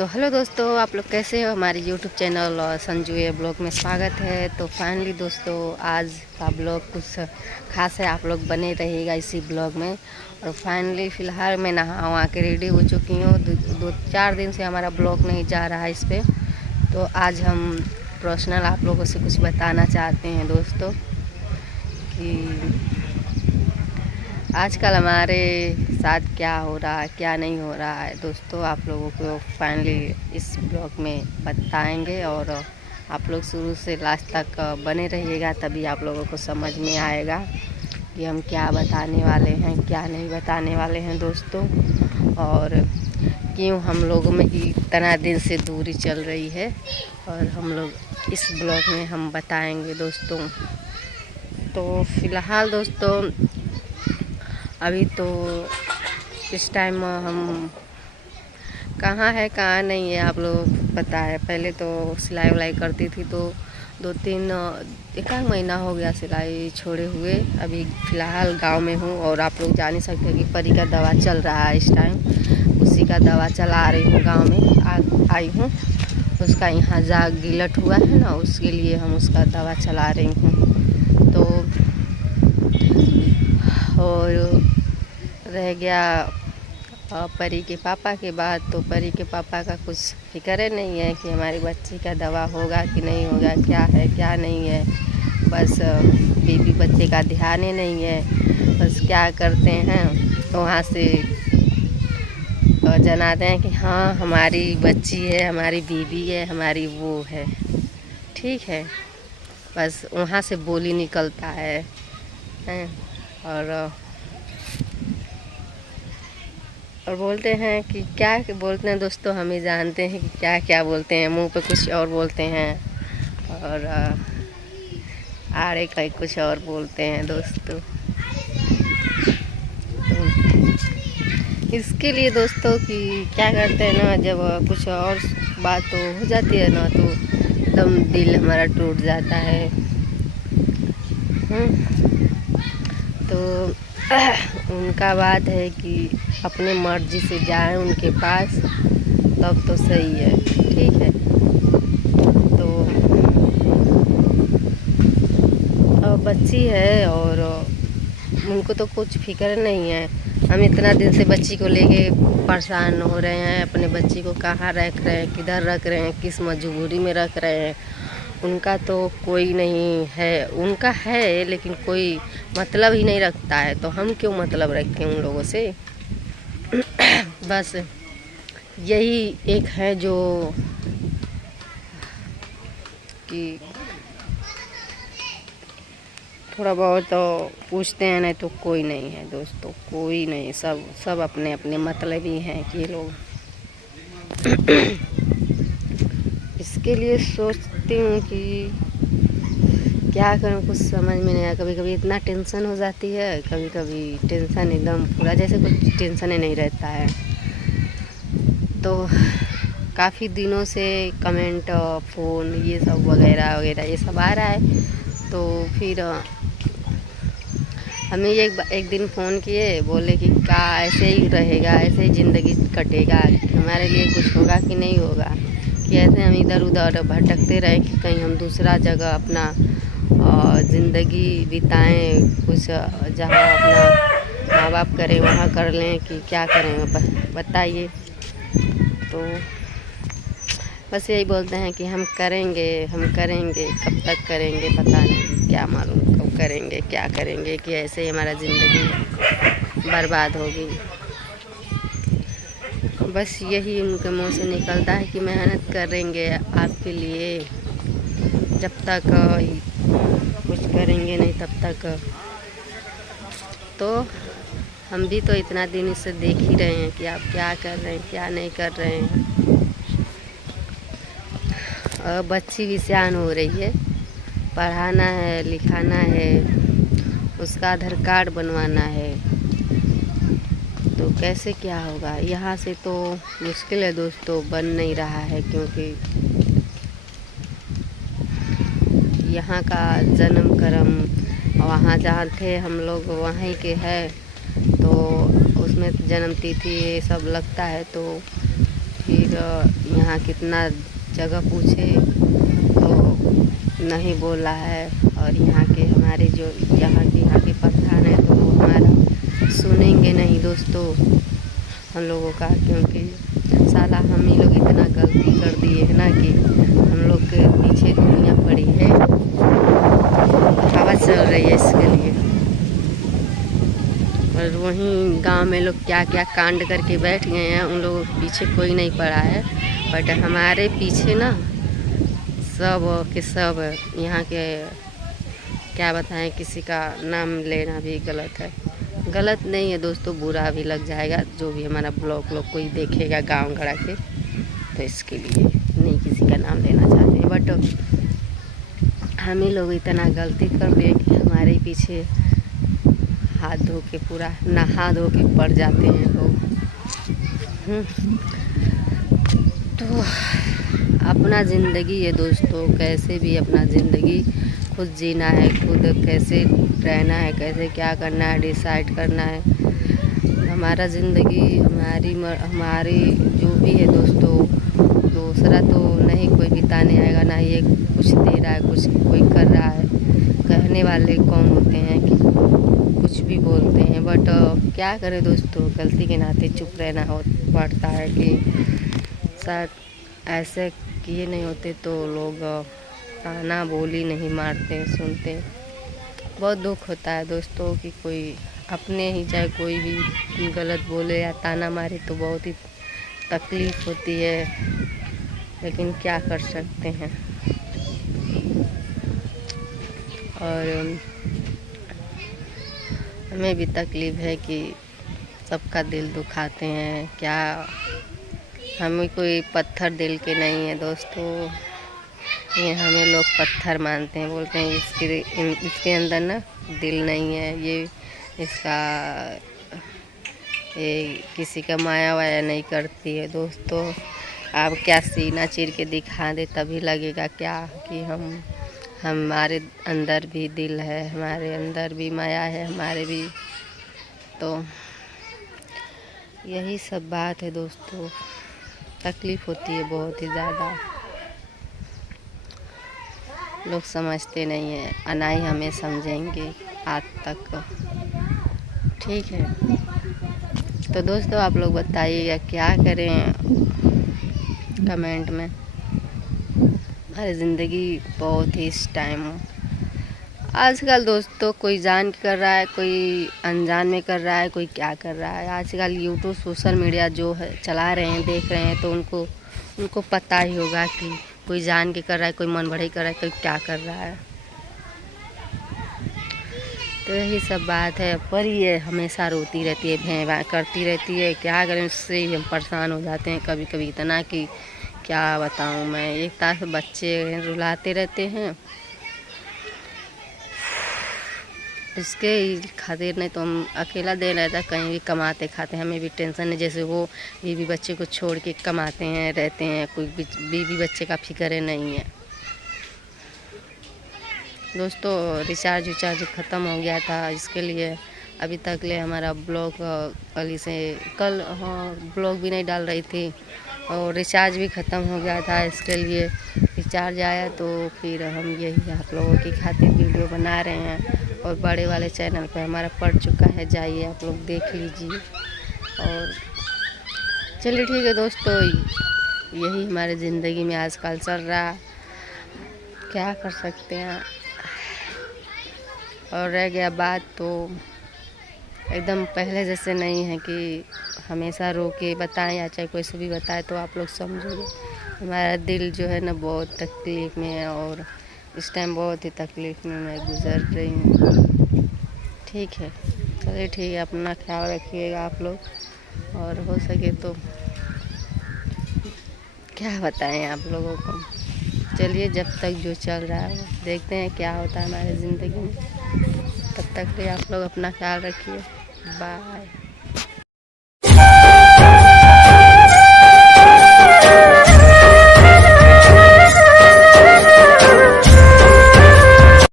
तो हेलो दोस्तों, आप लोग कैसे हो। हमारे यूट्यूब चैनल और संजू ये ब्लॉग में स्वागत है। तो फाइनली दोस्तों, आज का ब्लॉग कुछ खास है, आप लोग बने रहिएगा इसी ब्लॉग में। और फाइनली फ़िलहाल मैं नहा वहाँ के रेडी हो चुकी हूँ। दो चार दिन से हमारा ब्लॉग नहीं जा रहा है इस पर। तो आज हम पर्सनल आप लोगों से कुछ बताना चाहते हैं दोस्तों कि आजकल हमारे साथ क्या हो रहा है, क्या नहीं हो रहा है दोस्तों, आप लोगों को फाइनली इस ब्लॉग में बताएंगे। और आप लोग शुरू से लास्ट तक बने रहिएगा, तभी आप लोगों को समझ में आएगा कि हम क्या बताने वाले हैं, क्या नहीं बताने वाले हैं दोस्तों। और क्यों हम लोगों में इतना दिन से दूरी चल रही है, और हम लोग इस ब्लॉग में हम बताएंगे दोस्तों। तो फ़िलहाल दोस्तों, अभी तो इस टाइम हम कहाँ है कहाँ नहीं है आप लोग पता है। पहले तो सिलाई उलाई करती थी, तो एक महीना हो गया सिलाई छोड़े हुए। अभी फ़िलहाल गांव में हूँ, और आप लोग जान ही सकते हैं कि परी का दवा चल रहा है इस टाइम। उसी का दवा चला रही हूँ, गांव में आई हूँ। उसका यहाँ जाग गिलट हुआ है ना, उसके लिए हम उसका दवा चला रही हूँ। तो और रह गया परी के पापा के बाद, तो परी के पापा का कुछ फिक्र नहीं है कि हमारी बच्ची का दवा होगा कि नहीं होगा, क्या है क्या नहीं है। बस बीबी बच्चे का ध्यान ही नहीं है। बस क्या करते हैं, वहाँ से जनाते हैं कि हाँ हमारी बच्ची है, हमारी बीबी है, हमारी वो है, ठीक है। बस वहाँ से बोली निकलता है। और बोलते हैं कि क्या बोलते हैं दोस्तों, हम ही जानते हैं कि क्या क्या बोलते हैं। मुंह पे कुछ और बोलते हैं, और आड़े का कुछ और बोलते हैं दोस्तों। तो इसके लिए दोस्तों कि क्या करते हैं ना, जब कुछ और बात तो हो जाती है ना, तो एकदम दिल हमारा टूट जाता है। तो उनका बात है कि अपने मर्जी से जाएं उनके पास, तब तो सही है, ठीक है। तो बच्ची है और उनको तो कुछ फिक्र नहीं है। हम इतना दिन से बच्ची को लेके परेशान हो रहे हैं, अपने बच्ची को कहाँ रख रहे हैं, किधर रख रहे हैं, किस मजबूरी में रख रहे हैं। उनका तो कोई नहीं है, उनका है लेकिन कोई मतलब ही नहीं रखता है। तो हम क्यों मतलब रखें उन लोगों से। बस यही एक है जो कि थोड़ा बहुत तो पूछते हैं, नहीं तो कोई नहीं है दोस्तों, कोई नहीं। सब अपने अपने मतलब ही हैं कि लोग। इसके लिए सोचती हूँ कि क्या करूँ, कुछ समझ में नहीं आया। कभी कभी इतना टेंशन हो जाती है, कभी कभी टेंशन एकदम पूरा जैसे कुछ टेंशन ही नहीं रहता है। तो काफ़ी दिनों से कमेंट, फ़ोन, ये सब वगैरह वगैरह ये सब आ रहा है। तो फिर हमें एक दिन फ़ोन किए, बोले कि क्या ऐसे ही रहेगा, ऐसे ही ज़िंदगी कटेगा, हमारे लिए कुछ होगा कि नहीं होगा, कि ऐसे हम इधर उधर भटकते रहे कि कहीं हम दूसरा जगह अपना ज़िंदगी बिताएं, कुछ जहाँ अपना माँ बाप करे वहाँ कर लें, कि क्या करें बताइए। तो बस यही बोलते हैं कि हम करेंगे, कब तक करेंगे पता नहीं, क्या मालूम कब करेंगे, क्या करेंगे, कि ऐसे ही हमारा ज़िंदगी बर्बाद होगी। बस यही उनके मुँह से निकलता है कि मेहनत करेंगे आपके लिए, जब तक कुछ करेंगे नहीं तब तक। तो हम भी तो इतना दिन इससे देख ही रहे हैं कि आप क्या कर रहे हैं, क्या नहीं कर रहे हैं। और बच्ची भी सयान हो रही है, पढ़ाना है, लिखाना है, उसका आधार कार्ड बनवाना है। तो कैसे क्या होगा। यहाँ से तो मुश्किल है दोस्तों, बन नहीं रहा है, क्योंकि यहाँ का जन्म कर्म वहाँ जहाँ थे हम लोग वहीं के हैं, तो उसमें जन्म तिथि ये सब लगता है। तो फिर यहाँ कितना जगह पूछे तो नहीं बोल रहा है। और यहाँ के हमारे जो यहाँ के प्रधान है तो वो हमारा सुनेंगे नहीं दोस्तों हम लोगों का, क्योंकि साला हम ही लोग इतना गलती कर दिए है ना कि हम लोग के पीछे दुनिया पड़ी है, हवा चल रही है इसके लिए। और वहीं गांव में लोग क्या क्या कांड करके बैठ गए हैं, उन लोगों के पीछे कोई नहीं पड़ा है। बट हमारे पीछे ना सब के सब यहाँ के क्या बताएं, किसी का नाम लेना भी गलत है। गलत नहीं है दोस्तों, बुरा भी लग जाएगा जो भी हमारा ब्लॉग लोग कोई देखेगा गांव गड़ा के, तो इसके लिए नहीं किसी का नाम लेना चाहते हैं। बट हम ही लोग इतना गलती कर दिए कि हमारे पीछे हाथ धो के पूरा नहा धो के पड़ जाते हैं लोग। तो अपना ज़िंदगी है दोस्तों, कैसे भी अपना ज़िंदगी खुद जीना है, खुद कैसे रहना है, कैसे क्या करना है डिसाइड करना है। हमारा ज़िंदगी हमारी जो भी है दोस्तों, दूसरा तो नहीं कोई बिताने आएगा, ना ये कुछ दे रहा है, कुछ कोई कर रहा है। कहने वाले कौन होते हैं कि कुछ भी बोलते हैं। बट क्या करें दोस्तों, गलती के नाते चुप रहना पड़ता है कि शायद ऐसे किए नहीं होते तो लोग ताना बोली नहीं मारते सुनते। बहुत दुख होता है दोस्तों कि कोई अपने ही चाहे कोई भी गलत बोले या ताना मारे तो बहुत ही तकलीफ़ होती है, लेकिन क्या कर सकते हैं। और हमें भी तकलीफ़ है कि सबका दिल दुखाते हैं। क्या हमें कोई पत्थर दिल के नहीं है दोस्तों, ये हमें लोग पत्थर मानते हैं, बोलते हैं इसके अंदर ना दिल नहीं है, ये इसका ये किसी का माया वाया नहीं करती है दोस्तों। आप क्या सीना चीर के दिखा दे तभी लगेगा क्या कि हमारे अंदर भी दिल है, हमारे अंदर भी माया है हमारे भी। तो यही सब बात है दोस्तों, तकलीफ़ होती है बहुत ही ज़्यादा, लोग समझते नहीं हैं, अनाई हमें समझेंगे आज तक। ठीक है, तो दोस्तों आप लोग बताइएगा क्या करें कमेंट में। हमारी ज़िंदगी बहुत ही इस टाइम आजकल दोस्तों कोई जान के कर रहा है, कोई अनजान में कर रहा है, कोई क्या कर रहा है। आजकल यूट्यूब सोशल मीडिया जो है चला रहे हैं, देख रहे हैं, तो उनको पता ही होगा कि कोई जान के कर रहा है, कोई मन भरे कर रहा है, कोई क्या कर रहा है। तो यही सब बात है। पर ये हमेशा रोती रहती है, भें करती रहती है, क्या करें उससे हम परेशान हो जाते हैं कभी कभी इतना कि क्या बताऊं मैं। एक तरह से बच्चे रुलाते रहते हैं, इसके खातिर नहीं तो हम अकेला दे रहता है, कहीं भी कमाते खाते हैं, हमें भी टेंशन नहीं। जैसे वो बीवी बच्चे को छोड़ के कमाते हैं रहते हैं, कोई बीवी बच्चे का फिक्र नहीं है दोस्तों। रिचार्ज ख़त्म हो गया था, इसके लिए अभी तक ले हमारा ब्लॉग कल ब्लॉग भी नहीं डाल रही थी, और रिचार्ज भी ख़त्म हो गया था। इसके लिए रिचार्ज आया तो फिर हम यही आप लोगों की खातिर वीडियो बना रहे हैं। और बड़े वाले चैनल पे हमारा पड़ चुका है, जाइए आप लोग देख लीजिए। और चलिए ठीक है दोस्तों, यही हमारे ज़िंदगी में आजकल चल रहा, क्या कर सकते हैं। और रह गया बात तो एकदम पहले जैसे नहीं है कि हमेशा रो के बताएं या चाहे कोई से भी बताए तो आप लोग समझोगे। हमारा दिल जो है ना बहुत तकलीफ़ में है, और इस टाइम बहुत ही तकलीफ़ में मैं गुज़र रही हूँ। ठीक है, चलिए ठीक है, अपना ख्याल रखिएगा आप लोग। और हो सके तो क्या बताएं आप लोगों को। चलिए जब तक जो चल रहा है देखते हैं क्या होता है हमारी ज़िंदगी में। तब तक के आप लोग अपना ख्याल रखिए। बाय।